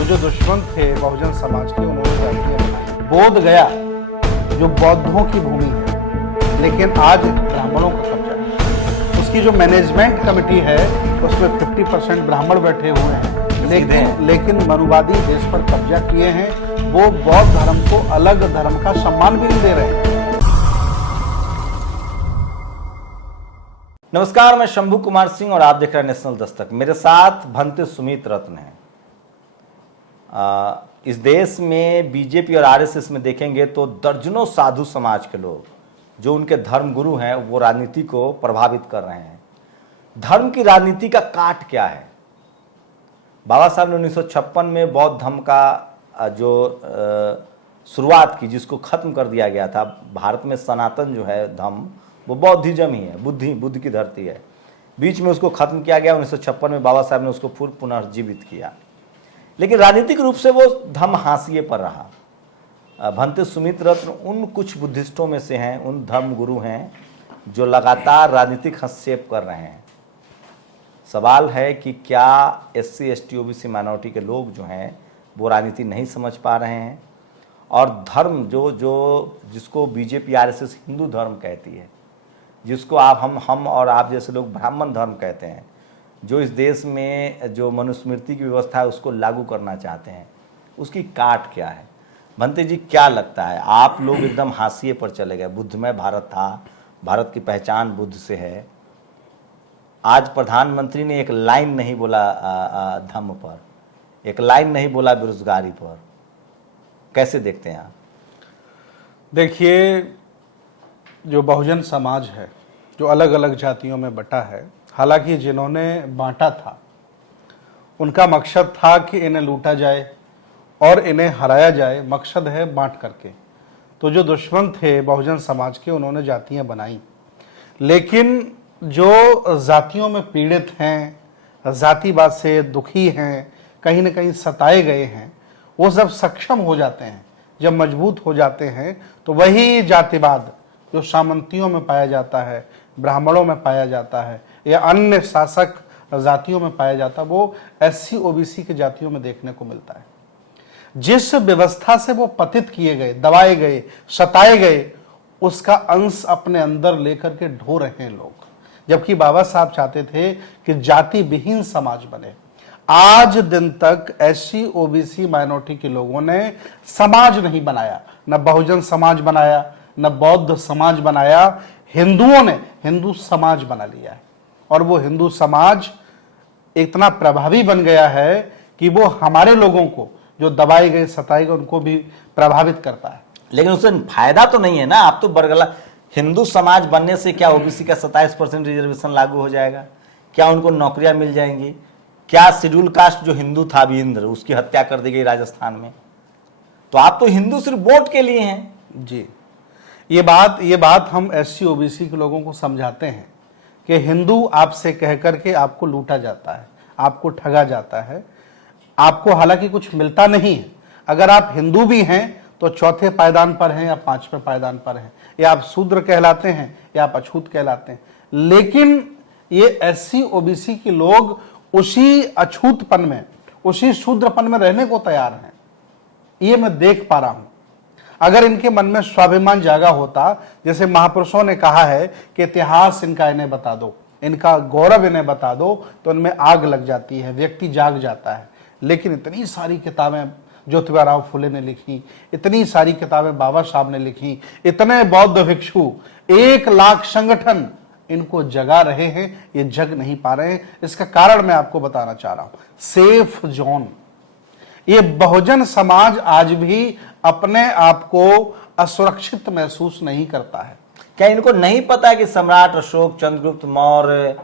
तो जो दुश्मन थे बहुजन समाज के, उन्होंने जातियां बोध गया जो बौद्धों की भूमि है, लेकिन आज ब्राह्मणों का कब्जा है। उसकी जो मैनेजमेंट कमेटी है उसमें 50% ब्राह्मण बैठे हुए हैं, लेकिन मनुवादी देश पर कब्जा किए हैं। वो बौद्ध धर्म को अलग धर्म का सम्मान भी नहीं दे रहे हैं। नमस्कार, मैं शंभू कुमार सिंह और आप देख रहे हैं नेशनल दस्तक। मेरे साथ भंते सुमित रत्न हैं। इस देश में बीजेपी और आरएसएस में देखेंगे तो दर्जनों साधु समाज के लोग जो उनके धर्म गुरु हैं वो राजनीति को प्रभावित कर रहे हैं। धर्म की राजनीति का काट क्या है? बाबा साहब ने 1956 में बौद्ध धर्म का जो शुरुआत की, जिसको खत्म कर दिया गया था। भारत में सनातन जो है धर्म वो बौद्धिज्म ही है, बुद्ध की धरती है। बीच में उसको खत्म किया गया। 1956 में बाबा साहब ने उसको फिर पुनर्जीवित किया, लेकिन राजनीतिक रूप से वो धर्म हाशिए पर रहा। भंते सुमित रत्न उन कुछ बुद्धिस्टों में से हैं, उन धर्म गुरु हैं जो लगातार राजनीतिक हस्तक्षेप कर रहे हैं। सवाल है कि क्या SC ST OBC माइनॉरिटी के लोग जो हैं वो राजनीति नहीं समझ पा रहे हैं, और धर्म जिसको बीजेपी RSS हिंदू धर्म कहती है, जिसको हम और आप जैसे लोग ब्राह्मण धर्म कहते हैं, जो इस देश में जो मनुस्मृति की व्यवस्था है उसको लागू करना चाहते हैं, उसकी काट क्या है? भंते जी, क्या लगता है? आप लोग एकदम हाशिए पर चले गए। बुद्धमय भारत था, भारत की पहचान बुद्ध से है। आज प्रधानमंत्री ने एक लाइन नहीं बोला धर्म पर, एक लाइन नहीं बोला बेरोजगारी पर। कैसे देखते हैं आप? देखिए, जो बहुजन समाज है, जो अलग अलग जातियों में बटा है, हालांकि जिन्होंने बांटा था उनका मकसद था कि इन्हें लूटा जाए और इन्हें हराया जाए। मकसद है बांट करके। तो जो दुश्मन थे बहुजन समाज के, उन्होंने जातियां बनाई, लेकिन जो जातियों में पीड़ित हैं, जातिवाद से दुखी हैं, कहीं ना कहीं सताए गए हैं, वो जब सक्षम हो जाते हैं, जब मजबूत हो जाते हैं, तो वही जातिवाद जो सामंतियों में पाया जाता है, ब्राह्मणों में पाया जाता है, या अन्य शासक जातियों में पाया जाता है, वो SC OBC के जातियों में देखने को मिलता है। जिस व्यवस्था से वो पतित किए गए, दबाए गए, सताए गए, उसका अंश अपने अंदर लेकर के ढो रहे हैं लोग। जबकि बाबा साहब चाहते थे कि जाति विहीन समाज बने। आज दिन तक SC OBC माइनॉरिटी के लोगों ने समाज नहीं बनाया, न बहुजन समाज बनाया, न बौद्ध समाज बनाया। हिंदुओं ने हिंदू समाज बना लिया है, और वो हिंदू समाज इतना प्रभावी बन गया है कि वो हमारे लोगों को जो दबाए गए, सताए गए, उनको भी प्रभावित करता है। लेकिन उससे फायदा तो नहीं है ना। आप तो बरगला हिंदू समाज बनने से क्या OBC का 27% रिजर्वेशन लागू हो जाएगा? क्या उनको नौकरियां मिल जाएंगी? क्या शेड्यूल कास्ट जो हिंदू था इंद्र, उसकी हत्या कर दी गई राजस्थान में? तो आप तो हिंदू सिर्फ वोट के लिए हैं। जी, ये बात हम SC OBC के लोगों को समझाते हैं कि हिंदू आपसे कह करके आपको लूटा जाता है, आपको ठगा जाता है, आपको हालांकि कुछ मिलता नहीं है। अगर आप हिंदू भी हैं तो चौथे पायदान पर हैं या 5वें पायदान पर हैं, या आप शूद्र कहलाते हैं या आप अछूत कहलाते हैं। लेकिन ये SC OBC के लोग उसी अछूतपन में, उसी शूद्रपन में रहने को तैयार हैं। ये मैं देख पा रहा हूं। अगर इनके मन में स्वाभिमान जागा होता, जैसे महापुरुषों ने कहा है कि इतिहास इनका इन्हें बता दो, इनका गौरव इन्हें बता दो, तो इनमें आग लग जाती है, व्यक्ति जाग जाता है। लेकिन इतनी सारी किताबें ज्योतिबा फुले ने लिखी, इतनी सारी किताबें बाबा साहब ने लिखी, इतने बौद्ध भिक्षु, 1 लाख संगठन इनको जगा रहे हैं, ये जग नहीं पा रहे हैं। इसका कारण मैं आपको बताना चाह रहा हूं, सेफ जोन। ये बहुजन समाज आज भी अपने आप को असुरक्षित महसूस नहीं करता है। क्या इनको नहीं पता कि सम्राट अशोक, चंद्रगुप्त मौर्य,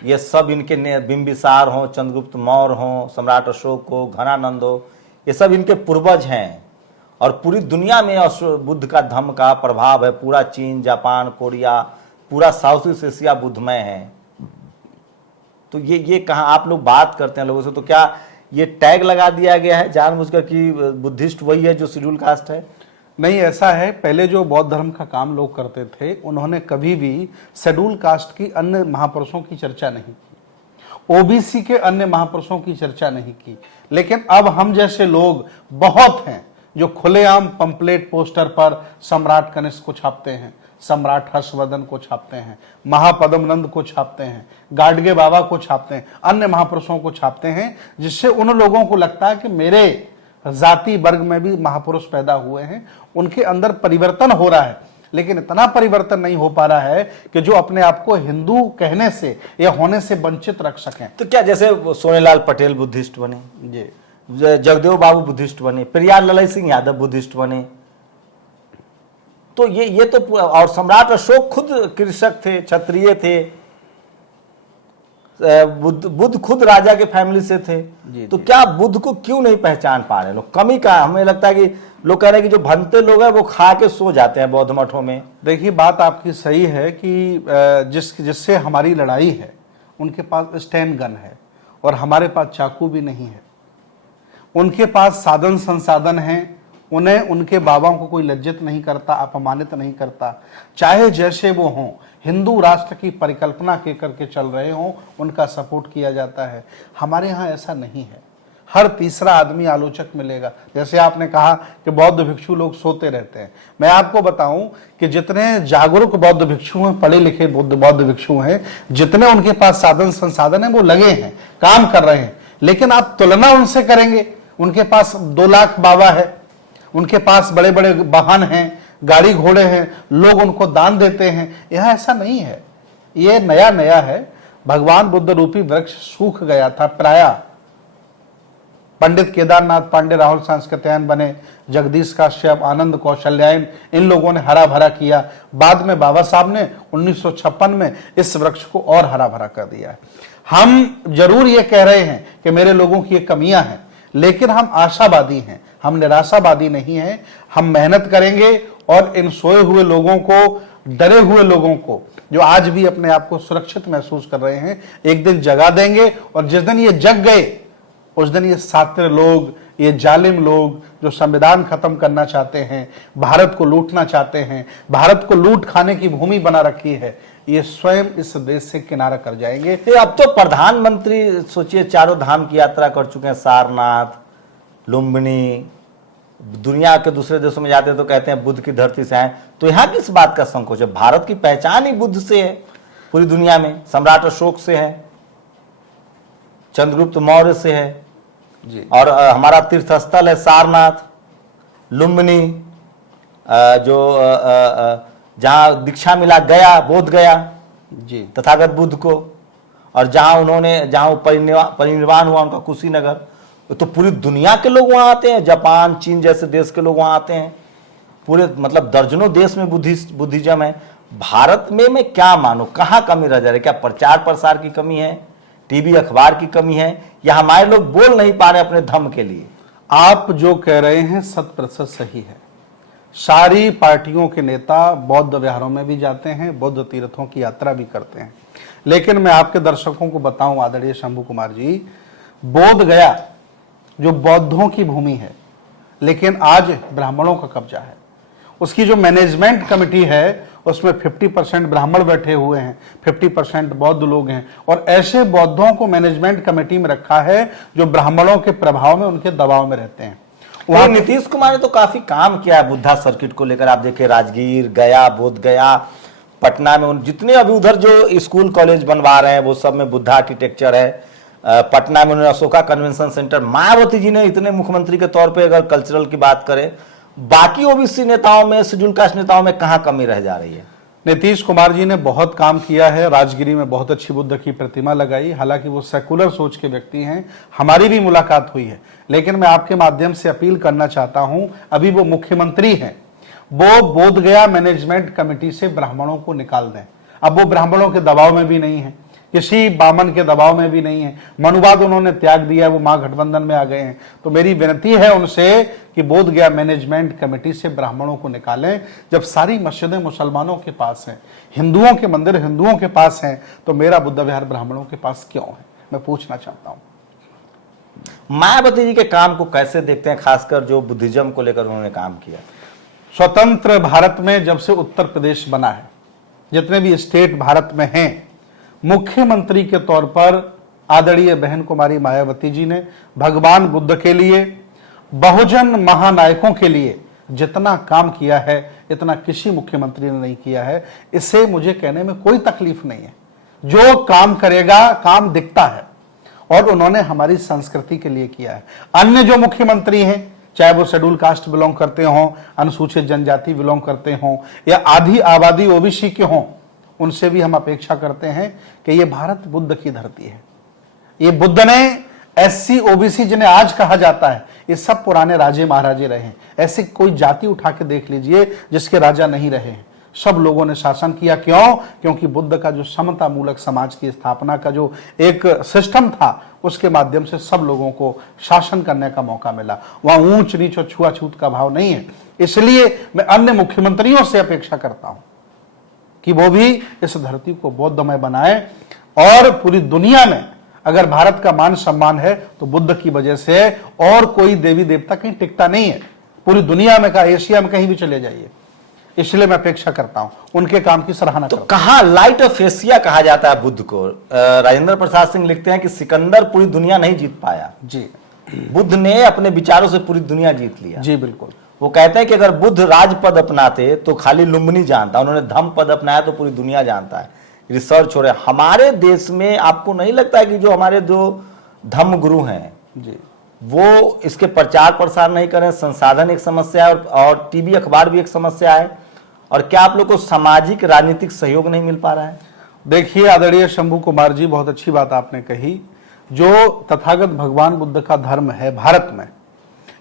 ये सब इनके बिंबिसार हो, चंद्रगुप्त मौर्य हो, सम्राट अशोक हो, घनानंद हो, ये सब इनके पूर्वज हैं, और पूरी दुनिया में बुद्ध का धर्म का प्रभाव है। पूरा चीन, जापान, कोरिया, पूरा साउथ ईस्ट एशिया बुद्धमय है। तो ये कहाँ आप लोग बात करते हैं लोगों से, तो क्या ये टैग लगा दिया गया है जानबूझकर कि बुद्धिस्ट वही है जो शेड्यूल कास्ट है? नहीं, ऐसा है। पहले जो बौद्ध धर्म का काम लोग करते थे, उन्होंने कभी भी शेड्यूल कास्ट की अन्य महापुरुषों की चर्चा नहीं की, OBC के अन्य महापुरुषों की चर्चा नहीं की। लेकिन अब हम जैसे लोग बहुत हैं जो खुलेआम पंपलेट पोस्टर पर सम्राट कनिष्क को छापते हैं, सम्राट हर्षवर्धन को छापते हैं, महापद्मनंद को छापते हैं, गाडगे बाबा को छापते हैं, अन्य महापुरुषों को छापते हैं, जिससे उन लोगों को लगता है कि मेरे जाति वर्ग में भी महापुरुष पैदा हुए हैं, उनके अंदर परिवर्तन हो रहा है। लेकिन इतना परिवर्तन नहीं हो पा रहा है कि जो अपने आप को हिंदू कहने से या होने से वंचित रख सकें। तो क्या जैसे सोनेलाल पटेल बुद्धिस्ट बने, जी, जगदेव बाबू बुद्धिस्ट बने, पेरियार ललई सिंह यादव बुद्धिस्ट बने, तो ये तो और सम्राट अशोक खुद कृषक थे, क्षत्रिय थे, बुद्ध खुद राजा के फैमिली से थे। तो क्या बुद्ध को क्यों नहीं पहचान पा रहे लोग? कमी का हमें लगता है कि लोग कह रहे हैं कि जो भंते लोग हैं वो खा के सो जाते हैं बौद्ध मठों में। देखिए, बात आपकी सही है कि जिससे हमारी लड़ाई है उनके पास स्टैंड गन है और हमारे पास चाकू भी नहीं है। उनके पास साधन संसाधन हैं, उन्हें उनके बाबाओं को कोई लज्जित नहीं करता, अपमानित नहीं करता, चाहे जैसे वो हों, हिंदू राष्ट्र की परिकल्पना के करके चल रहे हों, उनका सपोर्ट किया जाता है। हमारे यहाँ ऐसा नहीं है। हर तीसरा आदमी आलोचक मिलेगा। जैसे आपने कहा कि बौद्ध भिक्षु लोग सोते रहते हैं, मैं आपको बताऊं कि जितने जागरूक बौद्ध भिक्षु हैं, पढ़े लिखे बौद्ध भिक्षु हैं, जितने उनके पास साधन संसाधन है, वो लगे हैं, काम कर रहे हैं। लेकिन आप तुलना उनसे करेंगे, उनके पास 2 लाख बाबा है, उनके पास बड़े बड़े वाहन हैं, गाड़ी घोड़े हैं, लोग उनको दान देते हैं। यहाँ ऐसा नहीं है। ये नया नया है। भगवान बुद्ध रूपी वृक्ष सूख गया था प्रायः। पंडित केदारनाथ पांडे राहुल सांस्कृत्यायन बने, जगदीश काश्यप, आनंद कौशल्यायन, इन लोगों ने हरा भरा किया। बाद में बाबा साहब ने 1956 में इस वृक्ष को और हरा भरा कर दिया है। हम जरूर ये कह रहे हैं कि मेरे लोगों की ये कमियां हैं, लेकिन हम आशावादी हैं, हम निराशावादी नहीं हैं। हम मेहनत करेंगे और इन सोए हुए लोगों को, डरे हुए लोगों को, जो आज भी अपने आप को सुरक्षित महसूस कर रहे हैं, एक दिन जगा देंगे। और जिस दिन ये जग गए, उस दिन ये सातिर लोग, ये जालिम लोग जो संविधान खत्म करना चाहते हैं, भारत को लूटना चाहते हैं, भारत को लूट खाने की भूमि बना रखी है, ये स्वयं इस देश से किनारा कर जाएंगे। अब तो प्रधानमंत्री सोचिए 4 धाम की यात्रा कर चुके हैं, सारनाथ, लुम्बिनी, दुनिया के दूसरे देशों में जाते हैं तो कहते हैं बुद्ध की धरती से आए। तो यहाँ किस बात का संकोच है? भारत की पहचान ही बुद्ध से है पूरी दुनिया में, सम्राट अशोक से है, चंद्रगुप्त मौर्य से है जी। और हमारा तीर्थस्थल है सारनाथ, लुम्बिनी, जो जहां दीक्षा मिला गया, बोध गया जी, तथागत बुद्ध को, और जहां परिनिर्वाण हुआ उनका कुशीनगर। तो पूरी दुनिया के लोग वहां आते हैं, जापान, चीन जैसे देश के लोग वहां आते हैं। पूरे मतलब दर्जनों देश में बुद्धिज्म है। भारत में मैं क्या मानूं, कहां कमी रह जा रही है? क्या प्रचार प्रसार की कमी है, टीवी अखबार की कमी है, या हमारे लोग बोल नहीं पा रहे अपने धर्म के लिए? आप जो कह रहे हैं 100% सही है। सारी पार्टियों के नेता बौद्ध विहारों में भी जाते हैं, बौद्ध तीर्थों की यात्रा भी करते हैं। लेकिन मैं आपके दर्शकों को बताऊं आदरणीय शंभू कुमार जी, बोध गया जो बौद्धों की भूमि है, लेकिन आज ब्राह्मणों का कब्जा है। उसकी जो मैनेजमेंट कमेटी है उसमें 50% ब्राह्मण बैठे हुए हैं, 50% बौद्ध लोग हैं, और ऐसे बौद्धों को मैनेजमेंट कमेटी में रखा है जो ब्राह्मणों के प्रभाव में, उनके दबाव में रहते हैं। वहां नीतीश कुमार ने तो काफी काम किया है बुद्धा सर्किट को लेकर। आप देखिए राजगीर, गया, बोध गया, पटना में जितने अभी उधर जो स्कूल कॉलेज बनवा रहे हैं वो सब में बुद्धा आर्किटेक्चर है। पटना में उन्होंने अशोका कन्वेंशन सेंटर, मायावती जी ने इतने मुख्यमंत्री के तौर पे अगर कल्चरल की बात करें, बाकी ओबीसी नेताओं में, शेड्यूल कास्ट नेताओं में कहां कमी रह जा रही है? नीतीश कुमार जी ने बहुत काम किया है। राजगिरी में बहुत अच्छी बुद्ध की प्रतिमा लगाई। हालांकि वो सेकुलर सोच के व्यक्ति हैं, हमारी भी मुलाकात हुई है। लेकिन मैं आपके माध्यम से अपील करना चाहता हूं, अभी वो मुख्यमंत्री हैं, वो बोध गया मैनेजमेंट कमेटी से ब्राह्मणों को निकाल दें। अब वो ब्राह्मणों के दबाव में भी नहीं है, किसी बामन के दबाव में भी नहीं है। मनुवाद उन्होंने त्याग दिया, वो महागठबंधन में आ गए हैं। तो मेरी विनती है उनसे कि बोध गया मैनेजमेंट कमेटी से ब्राह्मणों को निकालें। जब सारी मस्जिदें मुसलमानों के पास हैं, हिंदुओं के मंदिर हिंदुओं के पास हैं, तो मेरा बुद्ध विहार ब्राह्मणों के पास क्यों है? मैं पूछना चाहता हूं। मायावती जी के काम को कैसे देखते हैं, खासकर जो बुद्धिज्म को लेकर उन्होंने काम किया? स्वतंत्र भारत में जब से उत्तर प्रदेश बना है, जितने भी स्टेट भारत में हैं, मुख्यमंत्री के तौर पर आदरणीय बहन कुमारी मायावती जी ने भगवान बुद्ध के लिए, बहुजन महानायकों के लिए जितना काम किया है इतना किसी मुख्यमंत्री ने नहीं किया है। इससे मुझे कहने में कोई तकलीफ नहीं है। जो काम करेगा काम दिखता है, और उन्होंने हमारी संस्कृति के लिए किया है। अन्य जो मुख्यमंत्री हैं, चाहे वो शेड्यूल कास्ट बिलोंग करते हों, अनुसूचित जनजाति बिलोंग करते हों, या आधी आबादी ओबीसी के हों, उनसे भी हम अपेक्षा करते हैं कि ये भारत बुद्ध की धरती है। ये बुद्ध ने एससी ओबीसी जिन्हें आज कहा जाता है, ये सब पुराने राजे महाराजे रहे हैं। ऐसी कोई जाति उठा के देख लीजिए जिसके राजा नहीं रहे हैं। सब लोगों ने शासन किया। क्यों? क्योंकि बुद्ध का जो समता मूलक समाज की स्थापना का जो एक सिस्टम था, उसके माध्यम से सब लोगों को शासन करने का मौका मिला। वहां ऊंच नीच और छुआछूत का भाव नहीं है। इसलिए मैं अन्य मुख्यमंत्रियों से अपेक्षा करता हूं कि वो भी इस धरती को बौद्धमय बनाए, और पूरी दुनिया में अगर भारत का मान सम्मान है तो बुद्ध की वजह से है, और कोई देवी देवता कहीं टिकता नहीं है। पूरी दुनिया में, एशिया में कहीं भी चले जाइए। इसलिए मैं अपेक्षा करता हूं, उनके काम की सराहना तो करता हूं। कहा लाइट ऑफ एशिया कहा जाता है बुद्ध को। राजेंद्र प्रसाद सिंह लिखते हैं कि सिकंदर पूरी दुनिया नहीं जीत पाया, जी, बुद्ध ने अपने विचारों से पूरी दुनिया जीत लिया। जी बिल्कुल। वो कहते हैं कि अगर बुद्ध राजपद अपनाते तो खाली लुम्बिनी जानता, उन्होंने धम्म पद अपनाया तो पूरी दुनिया जानता है। रिसर्च हो रहे हमारे देश में। आपको नहीं लगता है कि जो हमारे जो धम्म गुरु हैं जी, वो इसके प्रचार प्रसार नहीं करें? संसाधन एक समस्या है, और टीवी अखबार भी एक समस्या है। और क्या आप लोग को सामाजिक राजनीतिक सहयोग नहीं मिल पा रहा है? देखिए आदरणीय शंभू कुमार जी, बहुत अच्छी बात आपने कही। जो तथागत भगवान बुद्ध का धर्म है भारत में,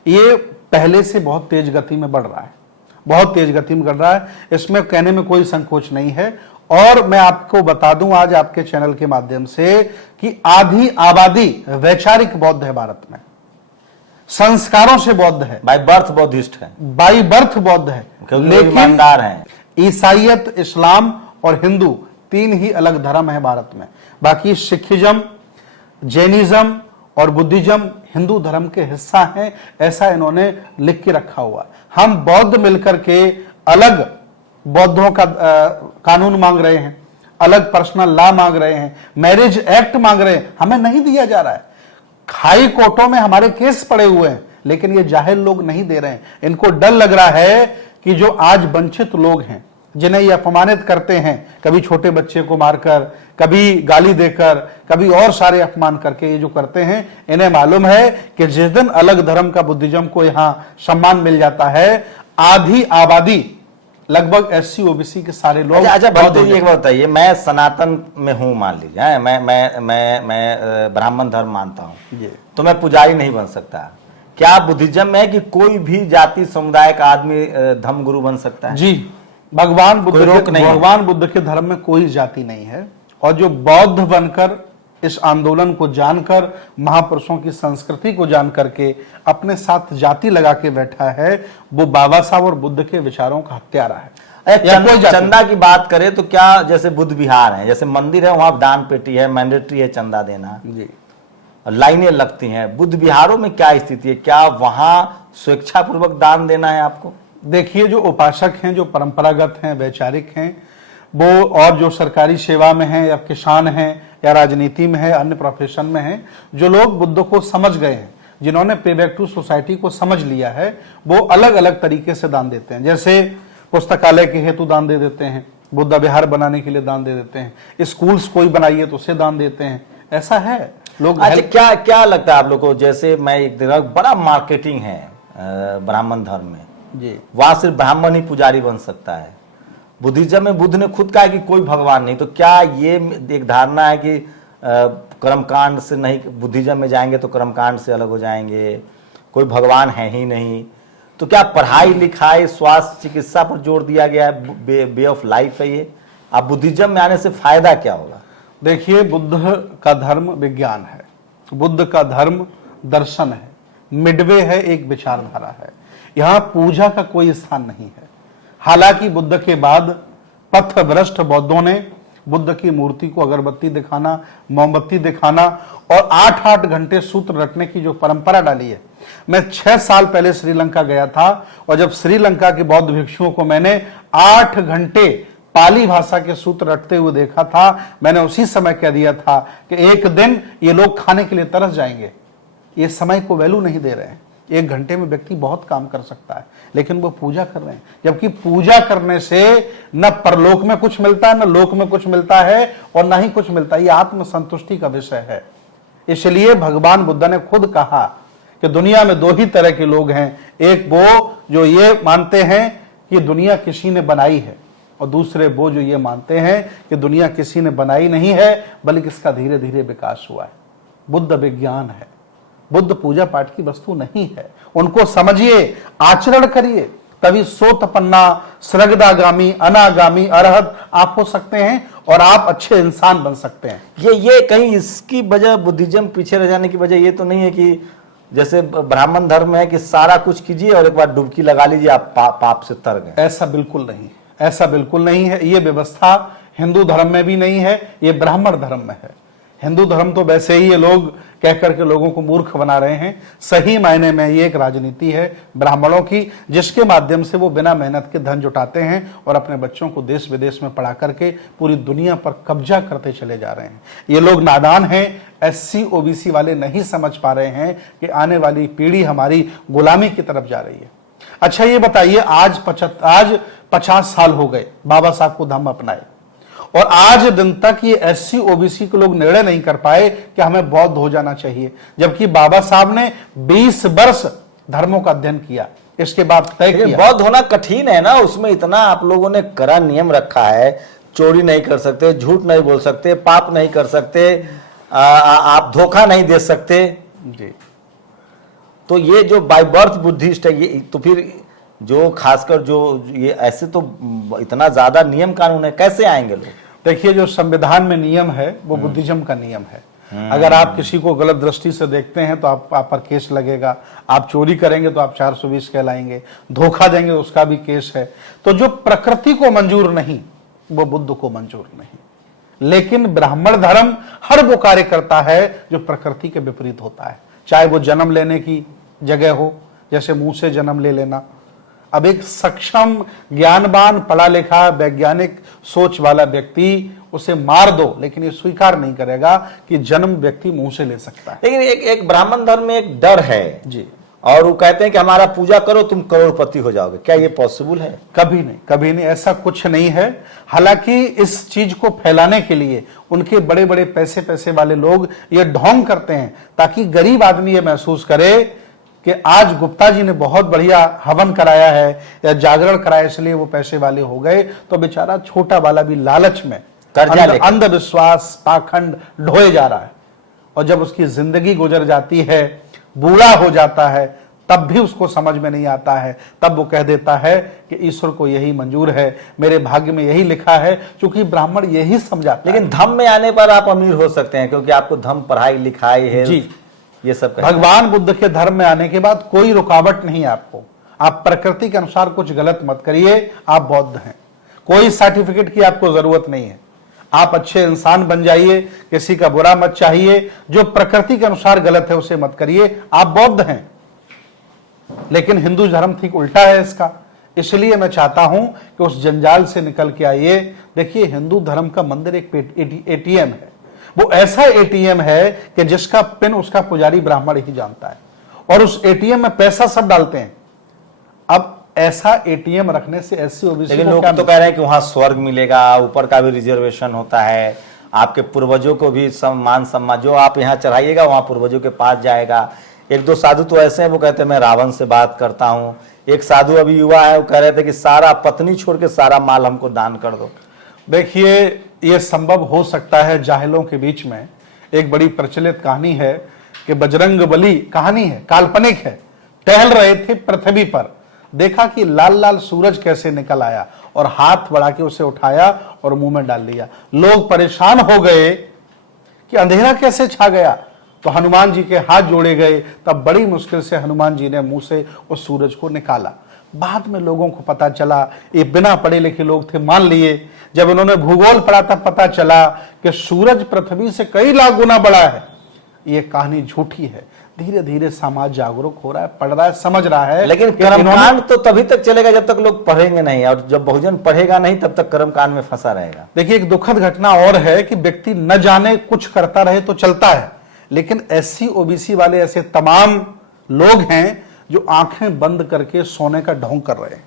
ये पहले से बहुत तेज गति में बढ़ रहा है, बहुत तेज गति में बढ़ रहा है। इसमें कहने में कोई संकोच नहीं है। और मैं आपको बता दूं आज आपके चैनल के माध्यम से कि आधी आबादी वैचारिक बौद्ध है भारत में, संस्कारों से बौद्ध है, बाय बर्थ बौद्धिस्ट है, बाई बर्थ बौद्ध है, लेकिन ईमानदार हैं। ईसाइयत, इस्लाम और हिंदू तीन ही अलग धर्म है भारत में। बाकी सिखिज्म, जैनिज्म और बुद्धिज्म हिंदू धर्म के हिस्सा हैं, ऐसा इन्होंने लिख के रखा हुआ है। हम बौद्ध मिलकर के अलग बौद्धों का कानून मांग रहे हैं, अलग पर्सनल लॉ मांग रहे हैं, मैरिज एक्ट मांग रहे हैं, हमें नहीं दिया जा रहा है। हाई कोर्टों में हमारे केस पड़े हुए हैं, लेकिन ये जाहिल लोग नहीं दे रहे हैं। इनको डर लग रहा है कि जो आज वंचित लोग हैं, जिन्हें ये अपमानित करते हैं, कभी छोटे बच्चे को मारकर, कभी गाली देकर, कभी और सारे अपमान करके ये जो करते हैं, इन्हें मालूम है कि जिस दिन अलग धर्म का बुद्धिज्म को यहां सम्मान मिल जाता है, आधी आबादी लगभग एससी ओबीसी के सारे लोग। अच्छा बनते जी, एक बात बताइए, मैं सनातन में हूं, मान लीजिए मैं ब्राह्मण धर्म मानता हूं, तो मैं पुजारी नहीं बन सकता। क्या बुद्धिज्म में है कि कोई भी जाति समुदाय का आदमी धर्म गुरु बन सकता है? जी, भगवान बुद्ध के धर्म में कोई जाति नहीं है। और जो बौद्ध बनकर इस आंदोलन को जानकर, महापुरुषों की संस्कृति को जान करके अपने साथ जाति लगा के बैठा है, वो बाबा साहब और बुद्ध के विचारों का हत्यारा है। चंदा की बात करें तो क्या, जैसे बुद्ध विहार है, जैसे मंदिर है, वहां दान पेटी है, मैंडेटरी है चंदा देना जी, लाइनें लगती हैं। बुद्ध विहारों में क्या स्थिति है? क्या वहां स्वेच्छापूर्वक दान देना है आपको? देखिए, जो उपासक हैं, जो परंपरागत हैं, वैचारिक हैं, वो और जो सरकारी सेवा में हैं, या किसान हैं, या राजनीति में है, अन्य प्रोफेशन में हैं, जो लोग बुद्ध को समझ गए हैं, जिन्होंने पे बैक टू सोसाइटी को समझ लिया है, वो अलग अलग तरीके से दान देते हैं। जैसे पुस्तकालय के हेतु दान दे देते हैं, बुद्ध विहार बनाने के लिए दान दे देते हैं, स्कूल्स कोई बनाइए तो उसे दान देते हैं। ऐसा है लोग। अच्छा, क्या लगता है आप लोग को? जैसे मैं एक देखा, बड़ा मार्केटिंग है ब्राह्मण धर्म में जी, वहां सिर्फ ब्राह्मण ही पुजारी बन सकता है। बुद्धिज्म में बुद्ध ने खुद कहा कि कोई भगवान नहीं। तो क्या ये एक धारणा है कि कर्मकांड से नहीं, बुद्धिज्म में जाएंगे तो कर्मकांड से अलग हो जाएंगे, कोई भगवान है ही नहीं? तो क्या पढ़ाई लिखाई, स्वास्थ्य, चिकित्सा पर जोर दिया गया है, वे ऑफ लाइफ है ये? अब बुद्धिज्म में आने से फायदा क्या होगा? देखिए, बुद्ध का धर्म विज्ञान है, बुद्ध का धर्म दर्शन है, मिडवे है, एक विचारधारा है। यहां पूजा का कोई स्थान नहीं है। हालांकि बुद्ध के बाद पथभ्रष्ट बौद्धों ने बुद्ध की मूर्ति को अगरबत्ती दिखाना, मोमबत्ती दिखाना और 8-8 घंटे सूत्र रटने की जो परंपरा डाली है। मैं 6 साल पहले श्रीलंका गया था, और जब श्रीलंका के बौद्ध भिक्षुओं को मैंने 8 घंटे पाली भाषा के सूत्र रटते हुए देखा था। मैंने उसी समय कह दिया था कि एक दिन ये लोग खाने के लिए तरस जाएंगे। ये समय को वैल्यू नहीं दे रहे हैं। 1 घंटे में व्यक्ति बहुत काम कर सकता है, लेकिन वो पूजा कर रहे हैं, जबकि पूजा करने से न परलोक में कुछ मिलता है, न लोक में कुछ मिलता है, और न ही कुछ मिलता है। ये आत्मसंतुष्टि का विषय है। इसलिए भगवान बुद्ध ने खुद कहा कि दुनिया में 2 ही तरह के लोग हैं, एक वो जो ये मानते हैं कि दुनिया किसी ने बनाई है, और दूसरे वो जो ये मानते हैं कि दुनिया किसी ने बनाई नहीं है, बल्कि इसका धीरे धीरे विकास हुआ है। बुद्ध विज्ञान है, बुद्ध पूजा पाठ की वस्तु नहीं है। उनको समझिए, आचरण करिए, तभी सोतपन्ना, स्रगदागामी, अनागामी, अरहत आप हो सकते हैं, और आप अच्छे इंसान बन सकते हैं। ये कहीं इसकी वजह बुद्धिज्म पीछे रह जाने की वजह ये तो नहीं है कि जैसे ब्राह्मण धर्म में है कि सारा कुछ कीजिए और एक बार डुबकी लगा लीजिए, आप पाप से तर गए? ऐसा बिल्कुल नहीं, ऐसा बिल्कुल नहीं है। ये व्यवस्था हिंदू धर्म में भी नहीं है, ये ब्राह्मण धर्म में है। हिंदू धर्म तो वैसे ही ये लोग कह करके लोगों को मूर्ख बना रहे हैं। सही मायने में ये एक राजनीति है ब्राह्मणों की, जिसके माध्यम से वो बिना मेहनत के धन जुटाते हैं और अपने बच्चों को देश विदेश में पढ़ा करके पूरी दुनिया पर कब्जा करते चले जा रहे हैं। ये लोग नादान हैं। SC OBC वाले नहीं समझ पा रहे हैं कि आने वाली पीढ़ी हमारी गुलामी की तरफ जा रही है। अच्छा ये बताइए, आज 50 साल हो गए बाबा साहब को धम्म अपनाए, और आज दिन तक ये SC OBC के लोग निर्णय नहीं कर पाए कि हमें बौद्ध हो जाना चाहिए, जबकि बाबा साहब ने 20 वर्ष धर्मों का अध्ययन किया, इसके बाद तय किया। बौद्ध होना कठिन है ना, उसमें इतना आप लोगों ने कड़ा नियम रखा है। चोरी नहीं कर सकते, झूठ नहीं बोल सकते, पाप नहीं कर सकते, आप धोखा नहीं दे सकते जी। तो ये जो बाय बर्थ बुद्धिस्ट है, ये तो फिर जो खासकर जो ये ऐसे तो इतना ज्यादा नियम कानून है, कैसे आएंगे लोग? देखिए, जो संविधान में नियम है वो बुद्धिज्म का नियम है। अगर आप किसी को गलत दृष्टि से देखते हैं तो आप पर केस लगेगा। आप चोरी करेंगे तो आप 420 कहलाएंगे, धोखा देंगे तो उसका भी केस है। तो जो प्रकृति को मंजूर नहीं वो बुद्ध को मंजूर नहीं। लेकिन ब्राह्मण धर्म हर वो कार्य करता है जो प्रकृति के विपरीत होता है, चाहे वो जन्म लेने की जगह हो, जैसे मुंह से जन्म ले लेना। अब एक सक्षम, ज्ञानवान, पढ़ा लिखा, वैज्ञानिक सोच वाला व्यक्ति, उसे मार दो, लेकिन ये स्वीकार नहीं करेगा कि जन्म व्यक्ति मुंह से ले सकता है। लेकिन एक ब्राह्मण धर्म में एक डर है जी, और वो कहते हैं कि हमारा पूजा करो तुम करोड़पति हो जाओगे। क्या ये पॉसिबल है? कभी नहीं, कभी नहीं, ऐसा कुछ नहीं है। हालांकि इस चीज को फैलाने के लिए उनके बड़े बड़े पैसे वाले लोग ये ढोंग करते हैं, ताकि गरीब आदमी ये महसूस करे कि आज गुप्ता जी ने बहुत बढ़िया हवन कराया है या जागरण कराया, इसलिए वो पैसे वाले हो गए। तो बेचारा छोटा वाला भी लालच में अंधविश्वास, पाखंड ढोए जा रहा है, और जब उसकी जिंदगी गुजर जाती है, बूढ़ा हो जाता है, तब भी उसको समझ में नहीं आता है। तब वो कह देता है कि ईश्वर को यही मंजूर है, मेरे भाग्य में यही लिखा है, क्योंकि ब्राह्मण यही समझाता है। लेकिन धम्म में आने पर आप अमीर हो सकते हैं, क्योंकि आपको धम्म, पढ़ाई लिखाई है जी, ये सब। भगवान बुद्ध के धर्म में आने के बाद कोई रुकावट नहीं है आपको। आप प्रकृति के अनुसार कुछ गलत मत करिए, आप बौद्ध हैं। कोई सर्टिफिकेट की आपको जरूरत नहीं है, आप अच्छे इंसान बन जाइए, किसी का बुरा मत चाहिए, जो प्रकृति के अनुसार गलत है उसे मत करिए, आप बौद्ध हैं। लेकिन हिंदू धर्म ठीक उल्टा है इसका। इसलिए मैं चाहता हूं कि उस जंजाल से निकल के आइए। देखिए, हिंदू धर्म का मंदिर एक ATM है। वो ऐसा ATM है कि जिसका पिन उसका पुजारी ब्राह्मण ही जानता है, और उस ATM में पैसा सब डालते हैं। अब ऐसा ATM रखने से SC OBC लेकिन लोग तो कह रहे हैं कि वहां स्वर्ग मिलेगा, ऊपर का भी रिजर्वेशन होता है, आपके पूर्वजों को भी सम्मान, जो आप यहाँ चढ़ाइएगा वहां पूर्वजों के पास जाएगा। 1-2 साधु तो ऐसे हैं, वो कहते हैं मैं रावण से बात करता हूँ। एक साधु अभी युवा है, वो कह रहे थे कि सारा पत्नी छोड़ के सारा माल हमको दान कर दो। देखिए, ये संभव हो सकता है जाहिलों के बीच में। एक बड़ी प्रचलित कहानी है कि बजरंगबली, कहानी है, काल्पनिक है, टहल रहे थे पृथ्वी पर, देखा कि लाल लाल सूरज कैसे निकल आया, और हाथ बढ़ा के उसे उठाया और मुंह में डाल लिया। लोग परेशान हो गए कि अंधेरा कैसे छा गया, तो हनुमान जी के हाथ जोड़े गए। तब बड़ी मुश्किल से हनुमान जी ने मुंह से उस सूरज को निकाला। बाद में लोगों को पता चला, ये बिना पढ़े लिखे लोग थे, मान लिए। जब उन्होंने भूगोल पढ़ा तब पता चला कि सूरज पृथ्वी से कई लाख गुना बड़ा है। ये कहानी झूठी है। धीरे धीरे समाज जागरूक हो रहा है, पढ़ रहा है, समझ रहा है। लेकिन कि कर्मकांड तो तभी तक चलेगा जब तक लोग पढ़ेंगे नहीं, और जब बहुजन पढ़ेगा नहीं तब तक कर्मकांड में फंसा रहेगा। देखिए, एक दुखद घटना और है कि व्यक्ति न जाने कुछ करता रहे तो चलता है, लेकिन SC OBC वाले ऐसे तमाम लोग हैं जो आंखें बंद करके सोने का ढोंग कर रहे हैं।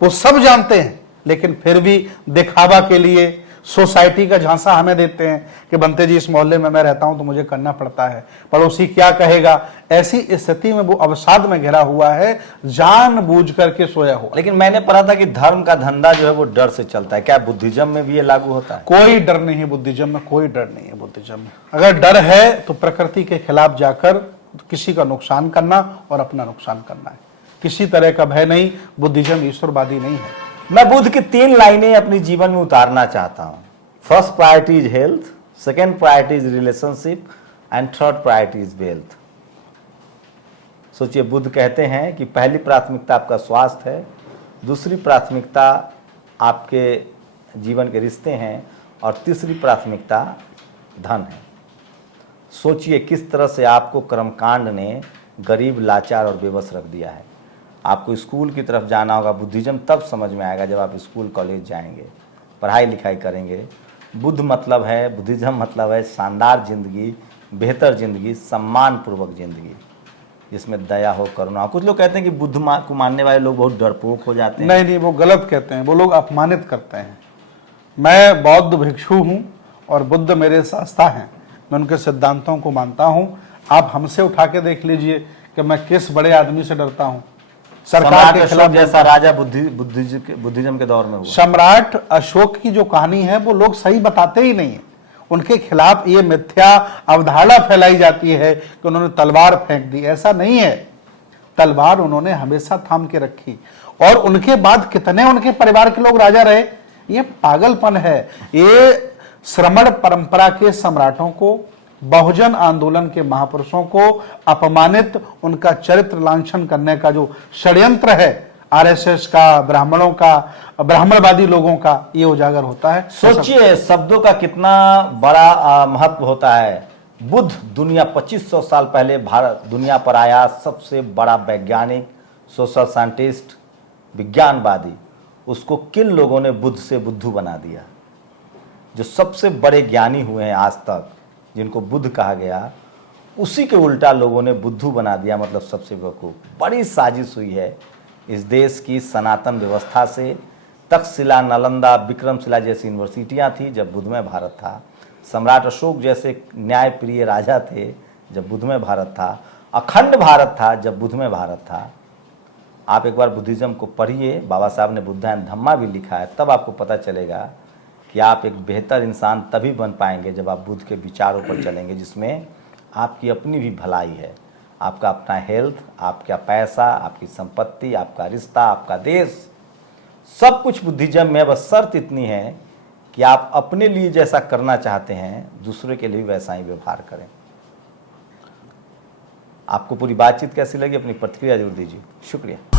वो सब जानते हैं, लेकिन फिर भी दिखावा के लिए सोसाइटी का झांसा हमें देते हैं कि बनते जी इस मोहल्ले में मैं रहता हूं तो मुझे करना पड़ता है, पड़ोसी क्या कहेगा। ऐसी स्थिति में वो अवसाद में घिरा हुआ है, जानबूझ करके सोया हुआ। लेकिन मैंने पढ़ा था कि धर्म का धंधा जो है वो डर से चलता है। क्या बुद्धिज्म में भी ये लागू होता है? कोई डर नहीं है बुद्धिज्म में, कोई डर नहीं है बुद्धिज्म में। अगर डर है तो प्रकृति के खिलाफ जाकर किसी का नुकसान करना और अपना नुकसान करना है, किसी तरह का भय नहीं। बुद्धिज्म ईश्वरवादी नहीं है। मैं बुद्ध की 3 लाइनें अपने जीवन में उतारना चाहता हूं। First priority is health, second priority is relationship and third priority is wealth. सोचिए, बुद्ध कहते हैं कि पहली प्राथमिकता आपका स्वास्थ्य है, दूसरी प्राथमिकता आपके जीवन के रिश्ते हैं, और तीसरी प्राथमिकता धन है। सोचिए किस तरह से आपको कर्मकांड ने गरीब, लाचार और बेबस रख दिया है। आपको स्कूल की तरफ जाना होगा। बुद्धिज्म तब समझ में आएगा जब आप स्कूल कॉलेज जाएंगे, पढ़ाई लिखाई करेंगे। बुद्ध मतलब है, बुद्धिज्म मतलब है शानदार जिंदगी, बेहतर जिंदगी, सम्मान पूर्वक जिंदगी जिसमें दया हो, करुणा हो। कुछ लोग कहते हैं कि बुद्ध को मानने वाले लोग बहुत डरपोक हो जाते हैं। नहीं, वो गलत कहते हैं, वो लोग अपमानित करते हैं। मैं बौद्ध भिक्षु हूं और बुद्ध मेरे शास्ता हैं, मैं उनके सिद्धांतों को मानता हूं। आप हमसे उठा के देख लीजिए कि मैं किस बड़े आदमी से डरता हूं। सरकार के खिलाफ जैसा राजा बुद्धिज्म के दौर में हुआ। सम्राट अशोक की जो कहानी है वो लोग सही बताते ही नहीं है। उनके खिलाफ ये मिथ्या अवधारणा फैलाई जाती है कि उन्होंने तलवार फेंक दी। ऐसा नहीं है, तलवार उन्होंने हमेशा थाम के रखी, और उनके बाद कितने उनके परिवार के लोग राजा रहे। ये पागलपन है। ये श्रमण परंपरा के सम्राटों को, बहुजन आंदोलन के महापुरुषों को अपमानित, उनका चरित्र लांछन करने का जो षड्यंत्र है RSS का, ब्राह्मणों का, ब्राह्मणवादी लोगों का, ये उजागर होता है। सोचिए शब्दों का कितना बड़ा महत्व होता है। बुद्ध दुनिया 2500 साल पहले भारत दुनिया पर आया, सबसे बड़ा वैज्ञानिक, सोशल साइंटिस्ट, विज्ञानवादी। उसको किन लोगों ने बुद्ध से बुद्धू बना दिया? जो सबसे बड़े ज्ञानी हुए हैं आज तक, जिनको बुद्ध कहा गया, उसी के उल्टा लोगों ने बुद्धू बना दिया, मतलब सबसे बेवकूफ। बड़ी साजिश हुई है इस देश की सनातन व्यवस्था से। तक्षशिला, नालंदा, विक्रमशिला जैसी यूनिवर्सिटियां थी जब बुद्धमय भारत था। सम्राट अशोक जैसे न्यायप्रिय राजा थे जब बुद्धमय भारत था। अखंड भारत था जब बुद्धमय भारत था। आप एक बार बुद्धिज्म को पढ़िए, बाबा साहब ने बुद्धा एंड धम्मा भी लिखा है, तब आपको पता चलेगा कि आप एक बेहतर इंसान तभी बन पाएंगे जब आप बुद्ध के विचारों पर चलेंगे, जिसमें आपकी अपनी भी भलाई है, आपका अपना हेल्थ, आपका पैसा, आपकी संपत्ति, आपका रिश्ता, आपका देश, सब कुछ बुद्धिज्म में। बस शर्त इतनी है कि आप अपने लिए जैसा करना चाहते हैं, दूसरे के लिए वैसा ही व्यवहार करें। आपको पूरी बातचीत कैसी लगी? अपनी प्रतिक्रिया जरूर दीजिए। शुक्रिया।